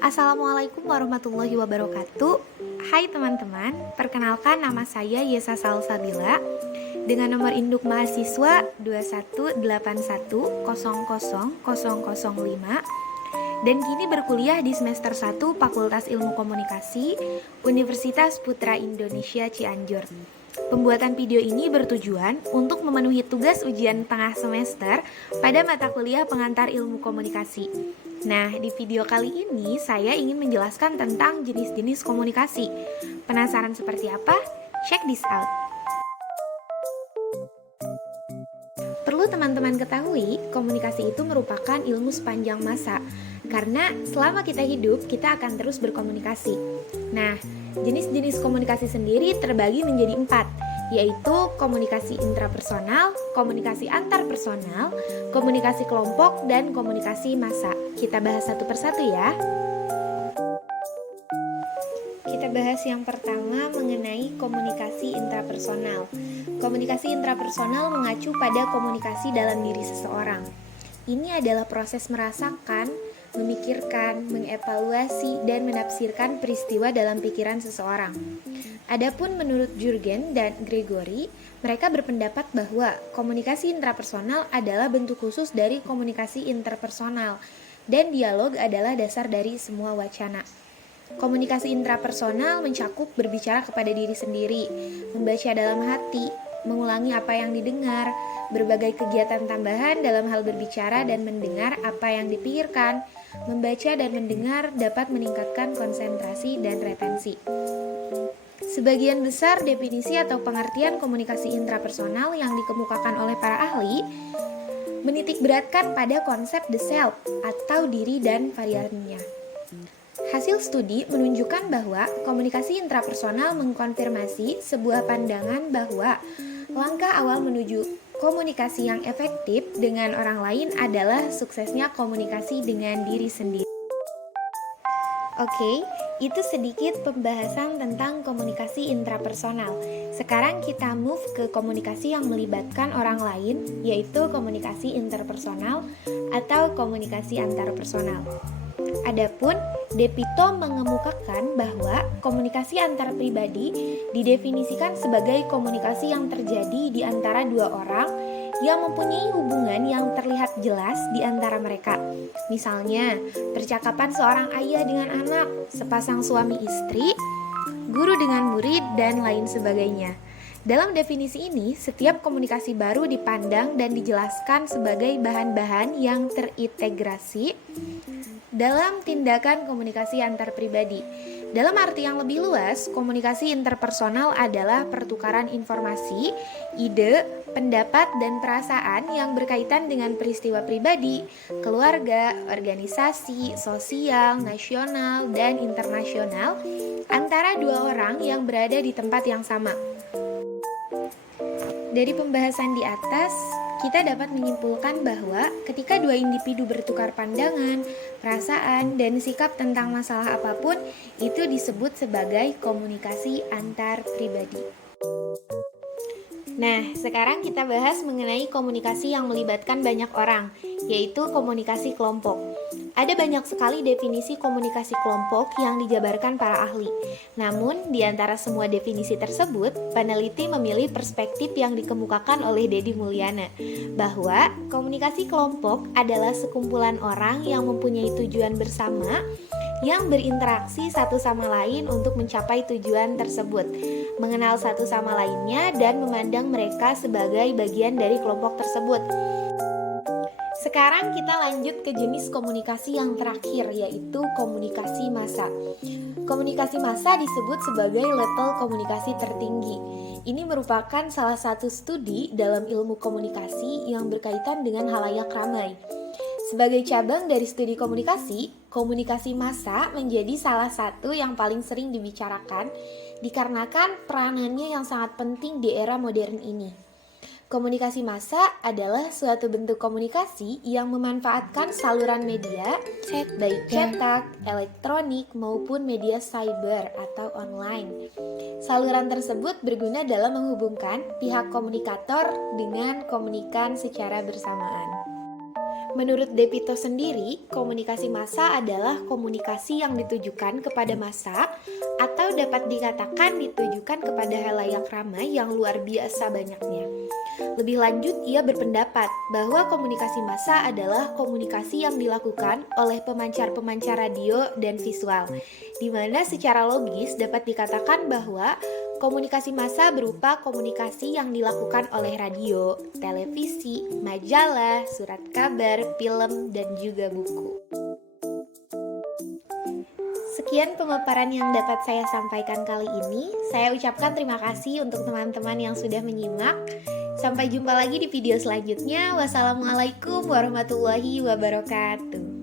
Assalamualaikum warahmatullahi wabarakatuh. Hai teman-teman, perkenalkan nama saya Yesa Salsabila dengan nomor induk mahasiswa 218100005 dan kini berkuliah di semester 1 Fakultas Ilmu Komunikasi Universitas Putra Indonesia Cianjur. Pembuatan video ini bertujuan untuk memenuhi tugas ujian tengah semester pada mata kuliah pengantar ilmu komunikasi. Nah, di video kali ini saya ingin menjelaskan tentang jenis-jenis komunikasi. Penasaran seperti apa? Check this out. Perlu teman-teman ketahui, komunikasi itu merupakan ilmu sepanjang masa. Karena selama kita hidup, kita akan terus berkomunikasi. Nah, jenis-jenis komunikasi sendiri terbagi menjadi 4, yaitu komunikasi intrapersonal, komunikasi antarpersonal, komunikasi kelompok, dan komunikasi massa. Kita bahas satu persatu ya. Kita bahas yang pertama mengenai komunikasi intrapersonal. Komunikasi intrapersonal mengacu pada komunikasi dalam diri seseorang. Ini adalah proses merasakan, memikirkan, mengevaluasi, dan menafsirkan peristiwa dalam pikiran seseorang. Adapun menurut Jurgen dan Gregory, mereka berpendapat bahwa komunikasi intrapersonal adalah bentuk khusus dari komunikasi interpersonal, dan dialog adalah dasar dari semua wacana. Komunikasi intrapersonal mencakup berbicara kepada diri sendiri, membaca dalam hati, mengulangi apa yang didengar, berbagai kegiatan tambahan dalam hal berbicara dan mendengar apa yang dipikirkan. Membaca dan mendengar dapat meningkatkan konsentrasi dan retensi. Sebagian besar definisi atau pengertian komunikasi intrapersonal yang dikemukakan oleh para ahli menitikberatkan pada konsep the self atau diri dan variannya. Hasil studi menunjukkan bahwa komunikasi intrapersonal mengkonfirmasi sebuah pandangan bahwa langkah awal menuju komunikasi yang efektif dengan orang lain adalah suksesnya komunikasi dengan diri sendiri. Oke, itu sedikit pembahasan tentang komunikasi intrapersonal. Sekarang kita move ke komunikasi yang melibatkan orang lain, yaitu komunikasi interpersonal atau komunikasi antarpersonal. Adapun Depito mengemukakan bahwa komunikasi antar pribadi didefinisikan sebagai komunikasi yang terjadi di antara dua orang yang mempunyai hubungan yang terlihat jelas di antara mereka. Misalnya, percakapan seorang ayah dengan anak, sepasang suami istri, guru dengan murid, dan lain sebagainya. Dalam definisi ini, setiap komunikasi baru dipandang dan dijelaskan sebagai bahan-bahan yang terintegrasi dalam tindakan komunikasi antar pribadi. Dalam arti yang lebih luas, komunikasi interpersonal adalah pertukaran informasi, ide, pendapat, dan perasaan yang berkaitan dengan peristiwa pribadi, keluarga, organisasi, sosial, nasional, dan internasional antara dua orang yang berada di tempat yang sama. Dari pembahasan di atas, kita dapat menyimpulkan bahwa ketika dua individu bertukar pandangan, perasaan, dan sikap tentang masalah apapun, itu disebut sebagai komunikasi antar pribadi. Nah, sekarang kita bahas mengenai komunikasi yang melibatkan banyak orang, yaitu komunikasi kelompok. Ada banyak sekali definisi komunikasi kelompok yang dijabarkan para ahli. Namun, di antara semua definisi tersebut, peneliti memilih perspektif yang dikemukakan oleh Deddy Mulyana, bahwa komunikasi kelompok adalah sekumpulan orang yang mempunyai tujuan bersama, yang berinteraksi satu sama lain untuk mencapai tujuan tersebut, mengenal satu sama lainnya, dan memandang mereka sebagai bagian dari kelompok tersebut. Sekarang kita lanjut ke jenis komunikasi yang terakhir, yaitu komunikasi massa. Komunikasi massa disebut sebagai level komunikasi tertinggi. Ini merupakan salah satu studi dalam ilmu komunikasi yang berkaitan dengan halayak ramai. Sebagai cabang dari studi komunikasi, komunikasi massa menjadi salah satu yang paling sering dibicarakan dikarenakan peranannya yang sangat penting di era modern ini. Komunikasi massa adalah suatu bentuk komunikasi yang memanfaatkan saluran media, baik cetak, elektronik, maupun media cyber atau online. Saluran tersebut berguna dalam menghubungkan pihak komunikator dengan komunikan secara bersamaan. Menurut Depito sendiri, komunikasi massa adalah komunikasi yang ditujukan kepada massa atau dapat dikatakan ditujukan kepada halayak ramai yang luar biasa banyaknya. Lebih lanjut, ia berpendapat bahwa komunikasi massa adalah komunikasi yang dilakukan oleh pemancar-pemancar radio dan visual, di mana secara logis dapat dikatakan bahwa komunikasi massa berupa komunikasi yang dilakukan oleh radio, televisi, majalah, surat kabar, film, dan juga buku. Sekian pemaparan yang dapat saya sampaikan kali ini. Saya ucapkan terima kasih untuk teman-teman yang sudah menyimak. Sampai jumpa lagi di video selanjutnya. Wassalamualaikum warahmatullahi wabarakatuh.